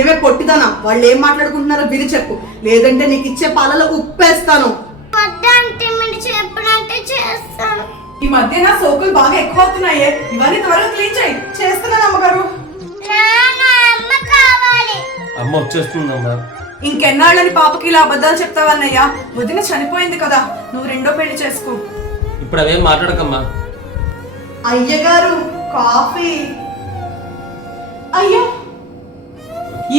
ఏమే పొట్టిదానా, వాళ్ళు ఏం మాట్లాడుకుంటున్నారో విని చెప్పు, లేదంటే నీకు ఇచ్చే పాలలో ఉప్పేస్తాను. ఈ మధ్య నా సోకులు బాగా ఎక్కువ అవుతున్నాయే, ఇవన్నీ త్వరగా క్లీన్ చేయి. చేస్తున్నాను అమ్మగారు. అమ్మ వచ్చేస్తుందమ్మా. ఇంకెన్నాళ్ళని పాపకి ఇలా అబద్ధాలు చెప్తావన్నయ్యా? వదిన చనిపోయింది కదా, నువ్వు రెండో పెళ్లి చేసుకో. ఇప్పుడు అవేం మాట్లాడకమ్మా. అయ్యగారు కాఫీ. అయ్యో,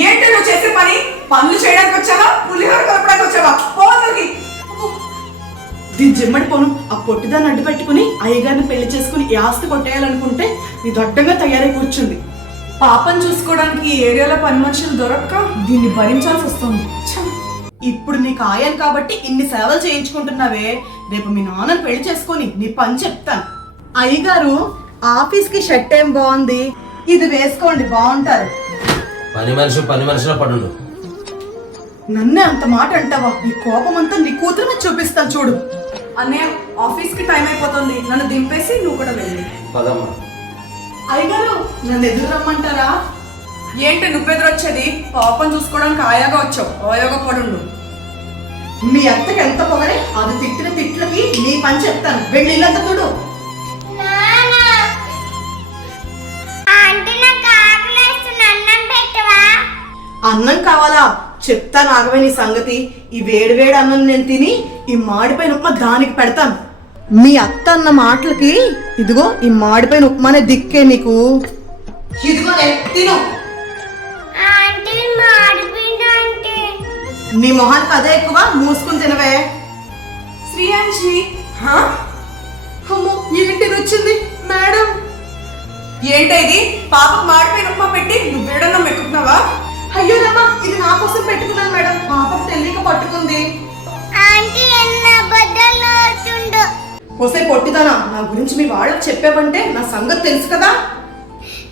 ఏంటి నువ్వు చేసే పని? పనులు చేయడానికి వచ్చావా, పులిహోర కలపడానికి వచ్చావా? పోతలకి దీని జిమ్మడి పోను. ఆ పొట్టిదాన్ని అడ్డు పెట్టుకుని అయ్యగారిని పెళ్లి చేసుకుని ఈ ఆస్తి కొట్టేయాలనుకుంటే ఇది అడ్డంగా తయారై కూర్చుంది. పాపం చూసుకోవడానికి ఈ ఏరియాలో పని మనుషులు దొరక్క దీన్ని భరించాల్సి వస్తుంది. ఇప్పుడు నీకు ఆయాను కాబట్టి ఇన్ని సేవలు చేయించుకుంటున్నావే, రేపు మీ నాన్నని పెళ్లి చేసుకొని నీ పని చెప్తాను. అయ్యగారు, ఆఫీస్ కి షర్ట్ ఏం బాగుంది, ఇది వేసుకోండి, బాగుంటారు. పని మనిషిలో పడు. నన్నే అంత మాట అంటావా? నీ కోపం అంతా నీ కూతురు చూపిస్తాను చూడు. అన్నయ్య, ఆఫీస్ కి టైం అయిపోతుంది, నన్ను దింపేసి నువ్వు కూడా వెళ్ళి. పదమ్మా. అయ్యగారు, నన్ను ఎదురు రమ్మంటారా? ఏంటి నువ్వెదురొచ్చేది? పాపం చూసుకోవడానికి ఆయాగా వచ్చావు, ఆయాగా పడుండు. మీ అత్తకి ఎంత పొగరే, అది తిట్టిన తిట్లకి నీ పని చెప్తాను. వెళ్ళి ఇల్లంతా చూడు. అన్నం కావాలా? చెప్తాను ఆగవే నీ సంగతి. ఈ వేడి వేడి అన్నం నేను తిని ఈ మాడిపోయిన ఉప్మా దానికి పెడతాను. మీ అత్త అన్న మాటలకి ఇదిగో ఈ మాడిపోయిన ఉప్మానే దిక్కే నీకు. ఇదిగో తిను. నీ మొహానికి అదే ఎక్కువ, మూసుకుని తినవే. శ్రీయాంశి, అమ్మో ఏంటి వచ్చింది? మేడం, ఏంటి ఇది? పాపకు మాడిపోయిన ఉప్మా పెట్టి నువ్వు వేడన్నా పెట్టుకున్నావా? అయ్యో రమ్మా, ఇది నా కోసం పెట్టుకున్నాను మేడం, పాపకు తెలియక పట్టుకుంది. ఒసే పొట్టిదానా, నా గురించి మీ వాళ్ళకి చెప్పావంటే నా సంగతి తెలుసు కదా.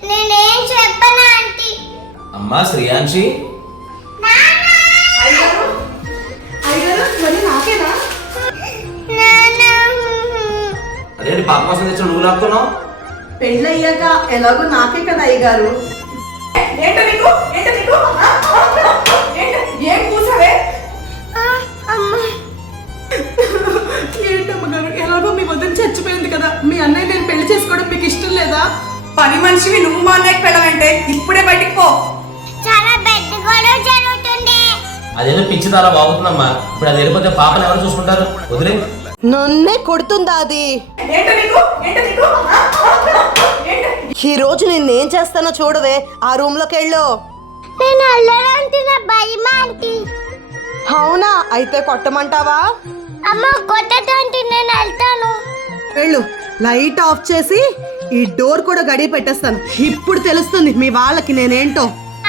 నేనేం చెప్పను ఆంటీ. అమ్మా శ్రీయాంశి. అయ్యగారు, అయ్యగారు, ఇవన్నీ నాకేనా? అదేంటి పాప కోసం తెచ్చిన నువ్వు లాక్కున్నావు? పెళ్ళయ్యాక ఎలాగో నాకే కదా అయ్యగారు. ఏం కూసావే? ఏంటమ్మగారు, ఎలాగో మీ వదిన చచ్చిపోయింది కదా, మీ అన్నయ్య నేను పెళ్లి చేసుకోవడం మీకు ఇష్టం లేదా? పని మనిషివి నువ్వు మా అన్నయ్యకి పెళ్ళవంటే ఇప్పుడే బయటికి పో. చాలా పెద్ద గొడవ జరుగుతుంది. అదేదో పిచ్చి తారా బాగుతుందమ్మా. ఇప్పుడు అది వెళ్ళిపోతే పాపను ఎవరు చూసుకుంటారు? వదిలే. నన్నే కొడుతుందా అది? ఈ రోజు నిన్నేం చేస్తానో చూడవే. ఆ రూమ్ లోకి వెళ్ళు. నేను అల్లరంటే నా భయం ఆంటీ. అవునా? అయితే కొట్టమంటావా? అమ్మ కొట్టదంటే నేను వెళ్తాను. వెళ్ళు. లైట్ ఆఫ్ చేసి ఈ డోర్ కూడా గడియ పెట్టేస్తాను. ఇప్పుడు తెలుస్తుంది మీ వాళ్ళకి నేనేంటో.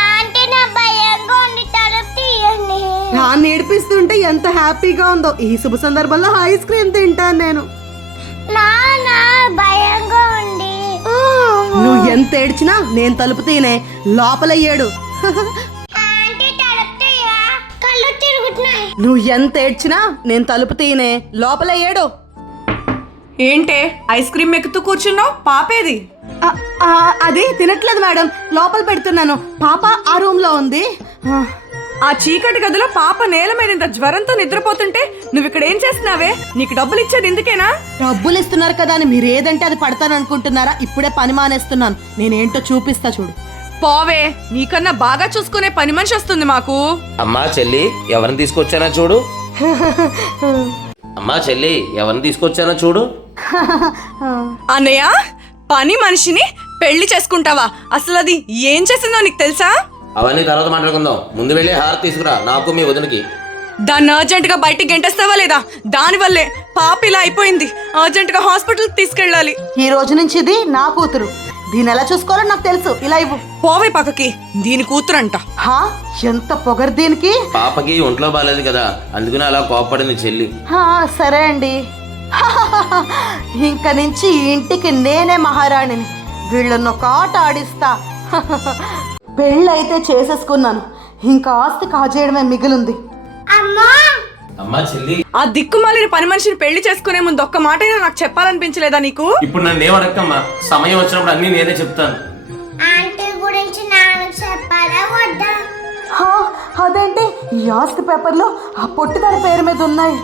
ఆంటీ నా భయంగా ఉంది, తలుపు తీయండి. దాన్ని ఏడిపిస్తుంటే ఎంత హ్యాపీగా ఉందో. ఈ శుభ సందర్భంలో ఐస్ క్రీమ్ తింటాను నేను. నాన్న భయంగా ఉంది. నువ్వు ఎంత ఏడ్చినా నేను తలుపు తీనే, లోపల ఏడు. ఆంటీ తలుపు తీయవా? కళ్ళు తిరుగుతున్నాయి. నువ్వు ఎంత ఏడ్చినా నేను తలుపు తీనే, లోపల ఏడు. ఏంటే ఐస్ క్రీమ్ ఎక్కుతూ కూర్చున్నావు? పాపేది? అది తినట్లేదు మేడం, లోపల పెడుతున్నాను. పాప ఆ రూమ్ లో ఉంది. ఆ చీకటి గదిలో పాప నేల మీద ఇంత జ్వరంతో నిద్రపోతుంటే నువ్వు ఇక్కడ ఏం చేస్తున్నావే? నీకు డబ్బులు ఇచ్చేది ఇందుకేనా? డబ్బులు ఇస్తున్నారు కదా అని మీరు ఏదంటే అది పడతాను అనుకుంటున్నారా? ఇప్పుడే పని మానేస్తున్నాను. నేనేంటో చూపిస్తా చూడు. పోవే, నీకన్నా బాగా చూసుకునే పని మనిషి వస్తుంది మాకు. అమ్మా చెల్లి, ఎవరిని తీసుకొచ్చానా చూడు. అమ్మా చెల్లి, ఎవరిని తీసుకొచ్చానో చూడు. అన్నయ్య, పని మనిషిని పెళ్లి చేసుకుంటావా? అసలు అది ఏం చేసిందో నీకు తెలుసా? అవన్నీ తర్వాత మాట్లాడుకుందాం. ముందు వెళ్ళి హారతి తీసుకురా నాకు మీ వదినకి. దాన్ని అర్జెంట్ గా బయటికి గెంటేస్తావా లేదా? దాని వల్లే పాప ఇలా అయిపోయింది. అర్జెంట్ గా హాస్పిటల్ తీసుకెళ్ళాలి. ఈ రోజు నుంచి ఇది నా కూతురు. దీని ఎలా చూసుకోవాలో నాకు తెలుసు. ఇలా ఇవ్వు. పోవే పక్కకి, దీని కూతురంట. హా, ఎంత పొగరు దీనికి. పాపకి ఒంట్లో బాగాలేదు కదా, అందుకని అలా కోపపడింది చెల్లి. సరే అండి. ఇంక నుంచి ఇంటికి నేనే మహారాణిని. వీళ్ళను ఒక ఆట ఆడిస్తా. పెళ్ళైతే చేసేసుకున్నాను, ఇంకా ఆస్తి కాజేయడమే మిగిలింది. అమ్మా చెల్లి, ఆ దిక్కుమాలిన పని మనిషిని పెళ్లి చేసుకునే ముందు ఒక్క మాటైనా నాకు చెప్పాలనిపించలేదా నీకు? ఇప్పుడు నన్ను ఏమడక్కమ్మా, సమయం వచ్చినప్పుడు అన్ని నేనే చెప్తాను. ఆంటీ గురించి నాన్న చెప్పాలా వద్దా? అదేంటి ఈ ఆస్తి పేపర్లో ఆ పొట్టిదాని పేరు మీద ఉన్నాయి?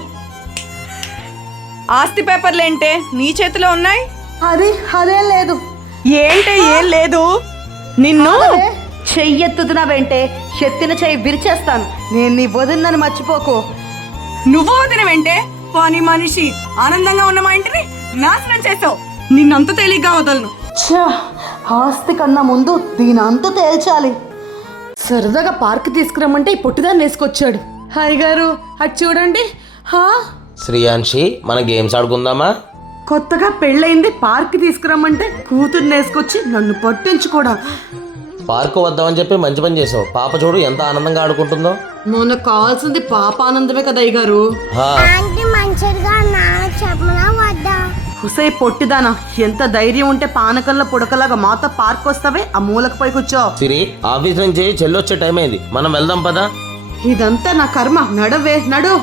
ఆస్తి పేపర్లేంటే నీ చేతిలో ఉన్నాయి? అదేం లేదు. ఏంటే ఏం లేదు? నిన్ను చెయ్యెత్తుతున్నావేంటే ఎత్తిన చెయ్యి విరిచేస్తాను. నేను నీ వదిలిందని మర్చిపోకు. నువ్వు వదినవేంటే? పని మనిషి ఆనందంగా ఉన్న మా ఇంటిని నాశనం చేసావు. నిన్నంత తేలిగ్గా వదలను. ఆస్తి కన్నా ముందు దీని అంతు తేల్చాలి. సరదాగా పార్క్ తీసుకురమ్మంటే ఈ పొట్టిదాన్ని వేసుకొచ్చాడు. హాయ్ గారు అటు చూడండి. శ్రీయాంశి, మన గేమ్స్ ఆడుకుందామా? కొత్తగా పెళ్ళయింది, పార్క్ తీసుకురమ్మంటే కూతుర్ని వేసుకొచ్చి నన్ను పట్టించుకోడా. పార్కు వద్దామని చెప్పి మంచి పని చేసావు. పాప చూడు ఎంత ఆనందంగా ఆడుకుంటుందో. మనకు కావాల్సింది పాప ఆనందమే కదా అయ్య గారు. ఆంటీ మంచిగా నాన్న చెప్పనా వద్దా? హుసై పొట్టిదానా, ఎంత ధైర్యం ఉంటే పానకంలో పుడకలాగా మాతో పార్క్ వస్తావే? ఆ మూలకు పోయి కూర్చో. సిరి, ఆఫీస్ నుంచి చెల్లి వచ్చే టైం అయింది, మనం వెళ్దాం పదా. ఇదంతా నా కర్మ. నడవే నడు.